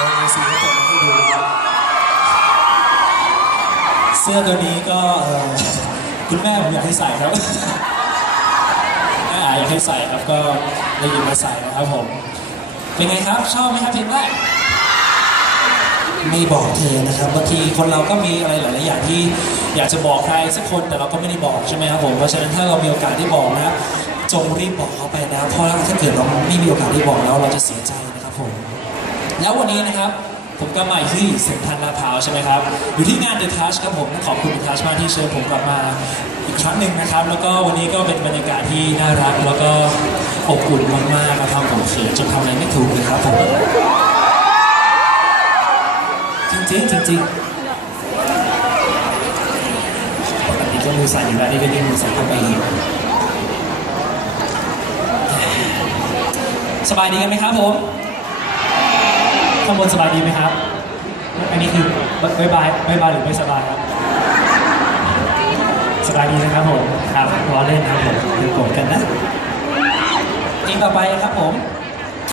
เออสีที่ผมให้ดู เสื้อตัวนี้ก็คุณแม่ผมอยากให้ใส่ครับแม่อายอยากให้ใส่ครับก็เลยหยิบมาใส่นะครับผม เป็นไงครับชอบไหมครับเพลงแรก ไม่บอกเธอนะครับบางทีคนเราก็มีอะไรหลาย ๆ อย่างที่อยากจะบอกใครสักคนแต่เราก็ไม่ได้บอกใช่ไหมครับผมเพราะฉะนั้นถ้าเรามีโอกาสได้บอกนะจงรีบบอกเขาไปนะเพราะถ้าเกิดเราไม่มีโอกาสได้บอกแล้วเราจะเสียใจนะครับผม แล้ววันนี้นะครับผมก็มาอยู่ที่เซ็นทรัลลาดพร้าวใช่ไหมครับ อยู่ที่งาน The Touch ครับผมต้อขอบคุณ The Touch มากที่เชิญผมกลับมาอีกครั้งหนึ่งนะครับ แล้วก็วันนี้ก็เป็นบรรยากาศที่น่ารัก แล้วก็อบอุ่นมากๆนะครับผมเขินจนทำอะไรไม่ถูกเลยครับผมจริงๆจริงๆปกติก็มือสั่นอยู่แล้วนี่ก็ยื่นมือสั่นเข้าไปอีกสบายดีกันไหมครับผม ข้างบนสบายดีไหมครับ อันนี้คือบายบายบายบายหรือไม่สบายครับ สบายดีนะครับผม ครับล้อเล่นครับผมคือโกรธกันนะทีต่อไปครับผม